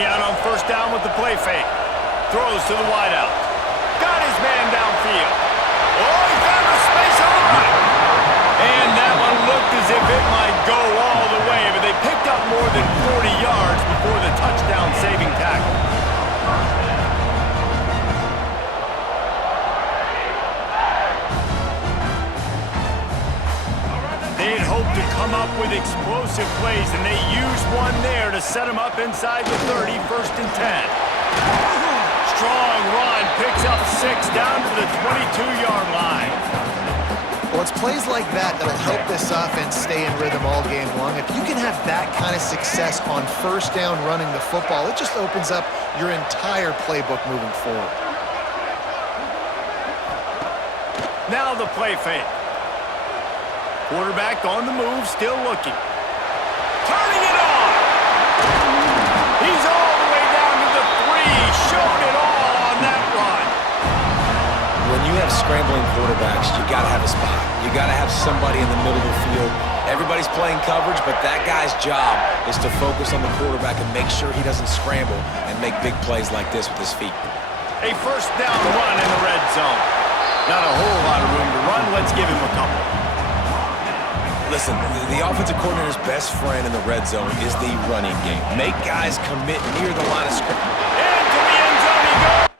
Coming out on first down with the play fake. Throws to the wideout. Got his man downfield. Oh, he found a space on the right. And that one looked as if it might go all the way, but they picked up more than 40 yards before the touchdown-saving tackle. They had hoped to come up with explosive plays, and they used one there to set them up inside the 30, 1st and 10. Strong run, picks up 6 down to the 22-yard line. Well, it's plays like that that'll help this offense stay in rhythm all game long. If you can have that kind of success on first down running the football, it just opens up your entire playbook moving forward. Now the play fake. Quarterback on the move, still looking. Turning it on! He's all the way down to the 3, showed it all on that run. When you have scrambling quarterbacks, you got to have a spot. You got to have somebody in the middle of the field. Everybody's playing coverage, but that guy's job is to focus on the quarterback and make sure he doesn't scramble and make big plays like this with his feet. A first down run in the red zone. Not a whole lot of room to run. Let's give him a couple. Listen, the offensive coordinator's best friend in the red zone is the running game. Make guys commit near the line of scrimmage. Into the end zone he goes.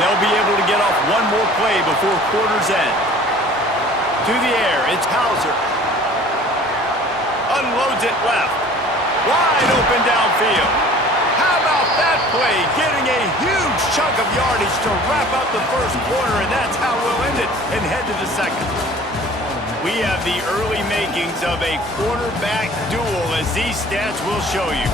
They'll be able to get off one more play before quarter's end. To the air, it's Hauser. Unloads it left. Wide open downfield. How about that play? Getting a huge chunk of yardage to wrap up the first quarter, and that's how we'll end it and head to the second. We have the early makings of a quarterback duel, as these stats will show you.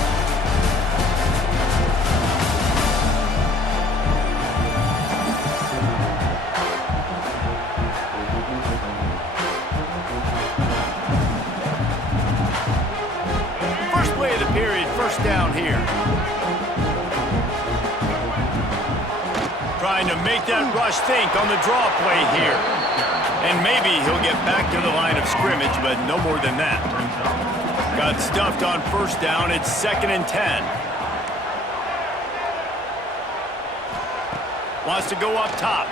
First play of the period, first down here. Trying to make that rush think on the draw play here. And maybe he'll get back to the line of scrimmage, but no more than that. Got stuffed on first down. It's 2nd and 10. Wants to go up top.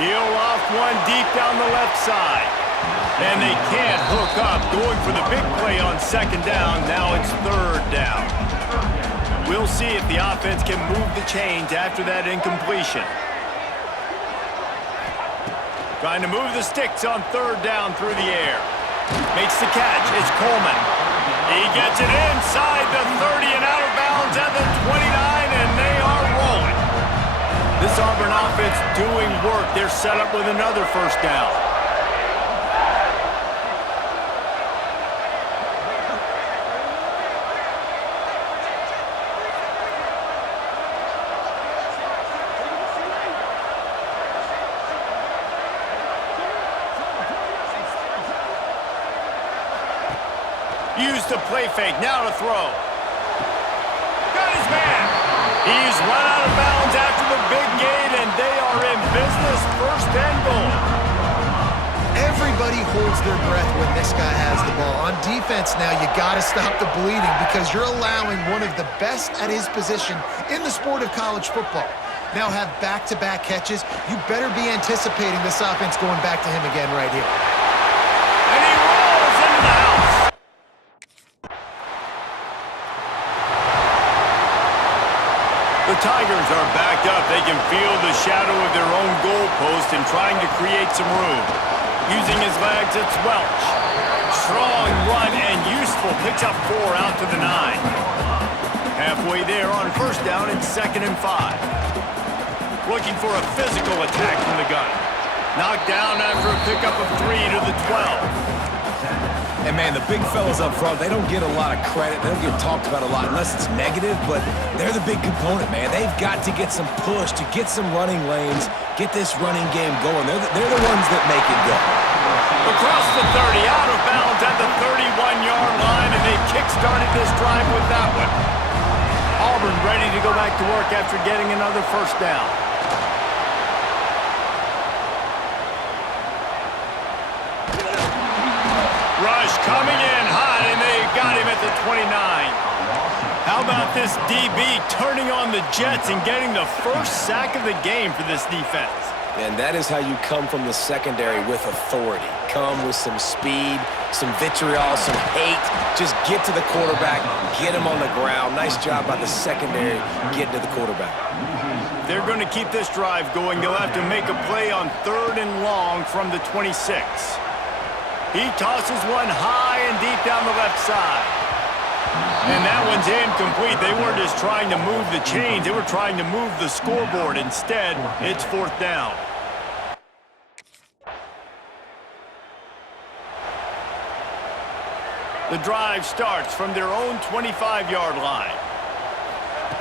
He'll off one deep down the left side. And they can't hook up. Going for the big play on 2nd down. Now it's 3rd down. We'll see if the offense can move the chains after that incompletion. Trying to move the sticks on 3rd down through the air. Makes the catch. It's Coleman. He gets it inside the 30 and out of bounds at the 29, and they are rolling. This Auburn offense doing work. They're set up with another first down. Used to play fake, now to throw. Got his man. He's run out of bounds after the big gain, and they are in business, 1st and goal. Everybody holds their breath when this guy has the ball. On defense now, you got to stop the bleeding because you're allowing one of the best at his position in the sport of college football. Now have back-to-back catches. You better be anticipating this offense going back to him again right here. And he rolls into the house. The Tigers are backed up. They can feel the shadow of their own goalpost and trying to create some room. Using his legs, it's Welch. Strong run and useful. Picks up 4 out to the 9. Halfway there on first down, it's 2nd and 5. Looking for a physical attack from the gun. Knocked down after a pickup of 3 to the 12. And, man, the big fellas up front, they don't get a lot of credit. They don't get talked about a lot unless it's negative, but they're the big component, man. They've got to get some push, to get some running lanes, get this running game going. They're the ones that make it go. Across the 30, out of bounds at the 31-yard line, and they kick-started this drive with that one. Auburn ready to go back to work after getting another first down. Rush coming in high. at the 29. How about this DB turning on the Jets and getting the first sack of the game for this defense? And that is how you come from the secondary with authority. Come with some speed, some vitriol, some hate. Just get to the quarterback, get him on the ground. Nice job by the secondary getting to the quarterback. They're going to keep this drive going. They'll have to make a play on 3rd and long from the 26. He tosses one high and deep down the left side. And that one's incomplete. They weren't just trying to move the chains. They were trying to move the scoreboard. Instead, it's 4th down. The drive starts from their own 25-yard line.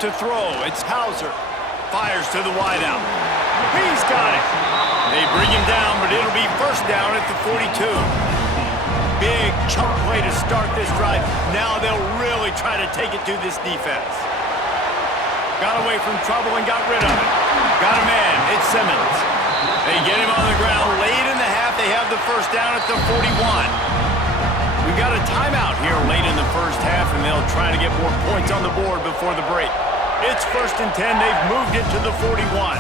To throw, it's Hauser. Fires to the wideout. He's got it. They bring him down, but it'll be 1st down at the 42. Big chunk play to start this drive. Now they'll really try to take it to this defense. Got away from trouble and got rid of it. Got a man. It's Simmons. They get him on the ground late in the half. They have the 1st down at the 41. We've got a timeout here late in the 1st half, and they'll try to get more points on the board before the break. It's 1st and 10. They've moved it to the 41.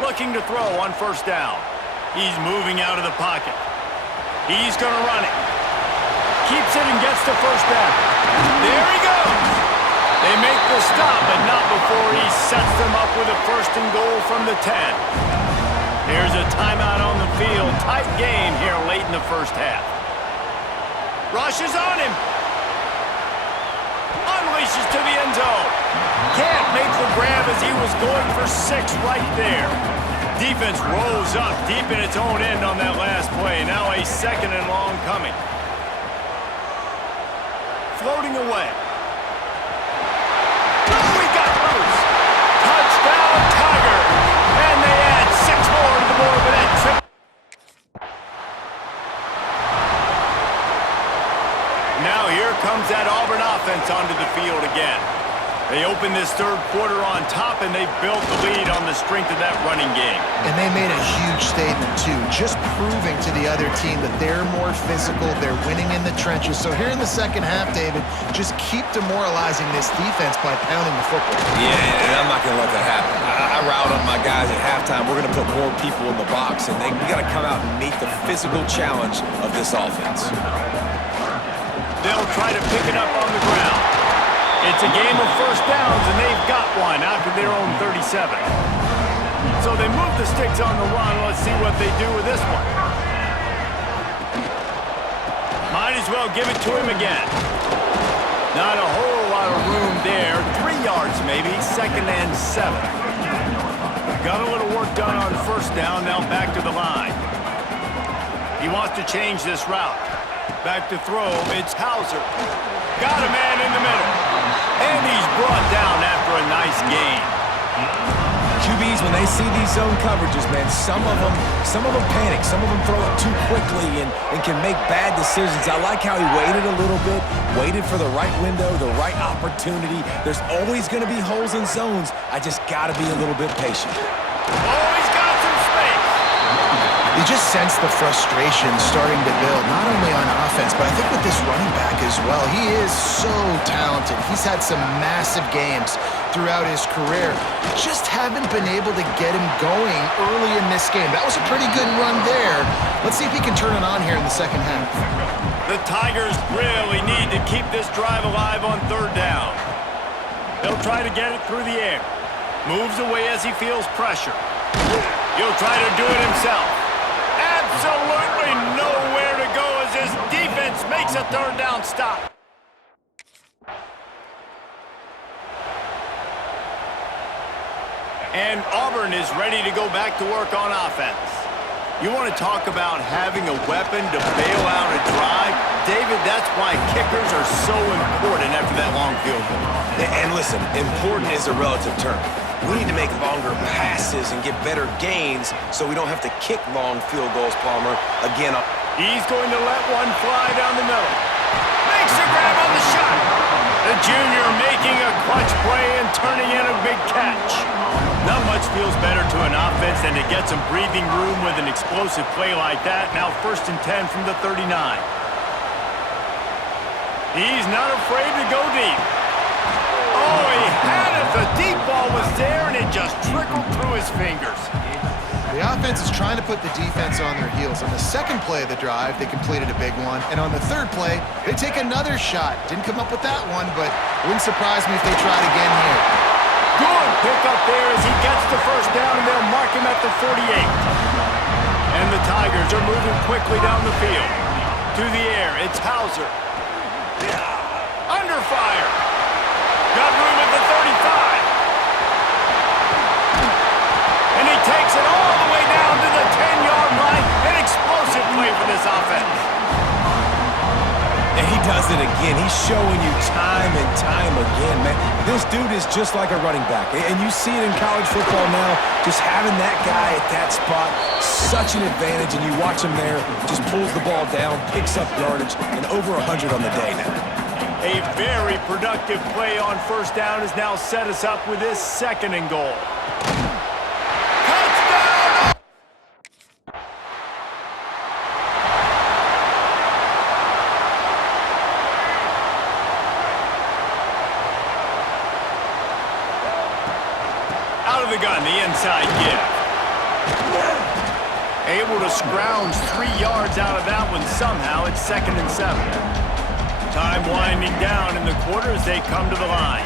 Looking to throw on 1st down. He's moving out of the pocket. He's going to run it. Keeps it and gets the 1st down. There he goes. They make the stop, but not before he sets them up with a 1st and goal from the 10. Here's a timeout on the field. Tight game here late in the 1st half. Rushes on him. Unleashes to the end zone. Can't make the grab as he was going for 6 right there. Defense rolls up deep in its own end on that last play. Now a 2nd and long coming. Floating away. Oh, he got loose. Touchdown, Tigers. And they add 6 more to the board with that trip. Now here comes that Auburn offense onto the field again. They opened this 3rd quarter on top, and they built the lead on the strength of that running game. And they made a huge statement, too, just proving to the other team that they're more physical, they're winning in the trenches. So here in the 2nd half, David, just keep demoralizing this defense by pounding the football. Yeah, and I'm not going to let that happen. I riled up my guys at halftime. We're going to put more people in the box, and we got to come out and meet the physical challenge of this offense. They'll try to pick it up on the ground. It's a game of 1st downs, and they've got one after their own 37. So they move the sticks on the run. Let's see what they do with this one. Might as well give it to him again. Not a whole lot of room there. 3 yards maybe, 2nd and 7. Got a little work done on 1st down, now back to the line. He wants to change this route. Back to throw, it's Hauser. Got a man in the middle. And he's brought down after a nice gain. QBs, when they see these zone coverages, man, some of them panic. Some of them throw it too quickly and can make bad decisions. I like how he waited a little bit, waited for the right window, the right opportunity. There's always going to be holes in zones. I just got to be a little bit patient. Oh, he's got some space. You just sense the frustration starting to build, not only on offense, but I think with this running back as well. He is so talented. He's had some massive games throughout his career. Just haven't been able to get him going early in this game. That was a pretty good run there. Let's see if he can turn it on here in the 2nd half. The Tigers really need to keep this drive alive on 3rd down. They'll try to get it through the air. Moves away as he feels pressure. He'll try to do it himself. Absolutely nowhere to go as his defense makes a 3rd down stop. And Auburn is ready to go back to work on offense. You want to talk about having a weapon to bail out a drive? David, that's why kickers are so important after that long field goal. And listen, important is a relative term. We need to make longer passes and get better gains so we don't have to kick long field goals, Palmer. Again, he's going to let one fly down the middle. Makes a grab on the shot. The junior making a clutch play and turning in a big catch. Not much feels better to an offense than to get some breathing room with an explosive play like that. Now 1st and 10 from the 39. He's not afraid to go deep. Oh, he had it. The deep ball was there, and it just trickled through his fingers. The offense is trying to put the defense on their heels. On the second play of the drive, they completed a big one. And on the third play, they take another shot. Didn't come up with that one, but it wouldn't surprise me if they tried again here. Good pickup there as he gets the first down, and they'll mark him at the 48. And the Tigers are moving quickly down the field. To the air, it's Hauser. Under fire. Got room at the 35. And he takes it all the way down to the 10-yard line. An explosive play for this offense. And he does it again. He's showing you time and time again, man. This dude is just like a running back. And you see it in college football now. Just having that guy at that spot, such an advantage. And you watch him there, just pulls the ball down, picks up yardage, and over 100 on the day now. A very productive play on first down has now set us up with this 2nd and goal. Touchdown! Out of the gun, the inside give. Able to scrounge 3 yards out of that one somehow. It's 2nd and 7. Time winding down in the quarter as they come to the line.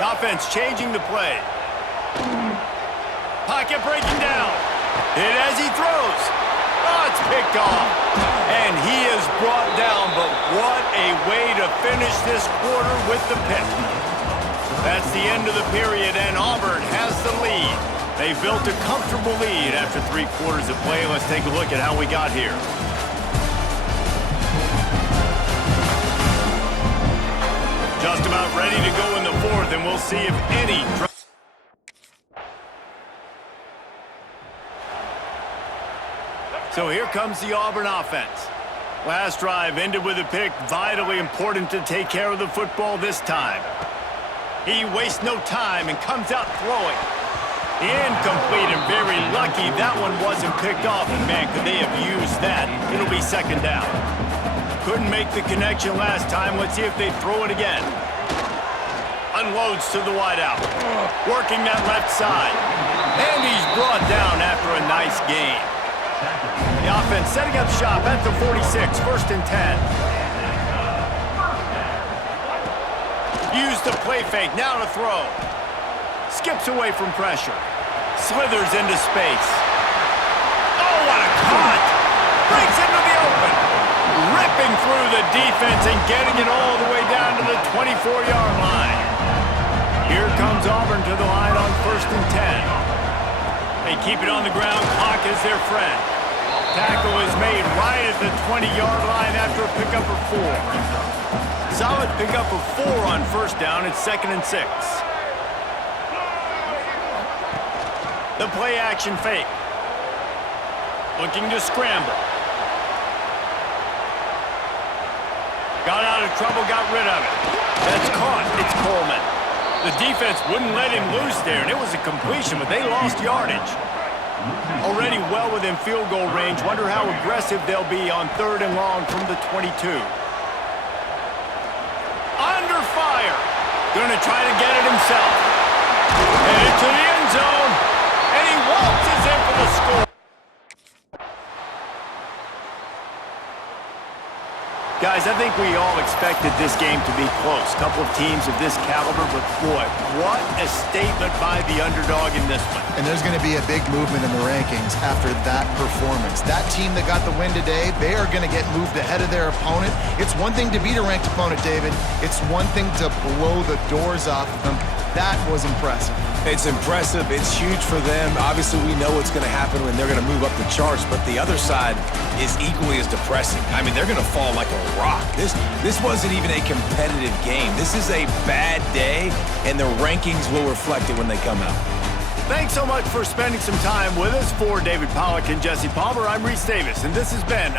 The offense changing the play. Pocket breaking down. Hit as he throws. Oh, it's picked off. And he is brought down, but what a way to finish this quarter with the pick. That's the end of the period, and Auburn has the lead. They've built a comfortable lead after 3 quarters of play. Let's take a look at how we got here. Just about ready to go in the 4th, and we'll see if any... So here comes the Auburn offense. Last drive ended with a pick. Vitally important to take care of the football this time. He wastes no time and comes out throwing. Incomplete, and very lucky that one wasn't picked off. And man, could they have used that? It'll be 2nd down. Couldn't make the connection last time. Let's see if they throw it again. Unloads to the wideout. Working that left side. And he's brought down after a nice gain. The offense setting up shop at the 46, 1st and 10. Use the play fake, now to throw. Skips away from pressure. Slithers into space. Oh, what a cut! Breaks into the open. Ripping through the defense and getting it all the way down to the 24-yard line. Here comes Auburn to the line on 1st and 10. They keep it on the ground. Clock is their friend. Tackle is made right at the 20-yard line after a pickup of 4. Solid pickup of 4 on 1st down. It's 2nd and 6. The play action fake. Looking to scramble. Got out of trouble, got rid of it. That's caught. It's Coleman. The defense wouldn't let him loose there, and it was a completion, but they lost yardage. Already well within field goal range. Wonder how aggressive they'll be on 3rd and long from the 22. Under fire. Gonna try to get it himself. Headed to the end zone. And he waltzes in for the score. Guys, I think we all expected this game to be close. Couple of teams of this caliber, but boy, what a statement by the underdog in this one. And there's going to be a big movement in the rankings after that performance. That team that got the win today, they are going to get moved ahead of their opponent. It's one thing to beat a ranked opponent, David. It's one thing to blow the doors off of them. That was impressive. It's impressive. It's huge for them. Obviously, we know what's going to happen when they're going to move up the charts, but the other side is equally as depressing. I mean, they're going to fall like a rock. This wasn't even a competitive game. This is a bad day, and the rankings will reflect it when they come out. Thanks so much for spending some time with us. For David Pollack and Jesse Palmer, I'm Reese Davis, and this has been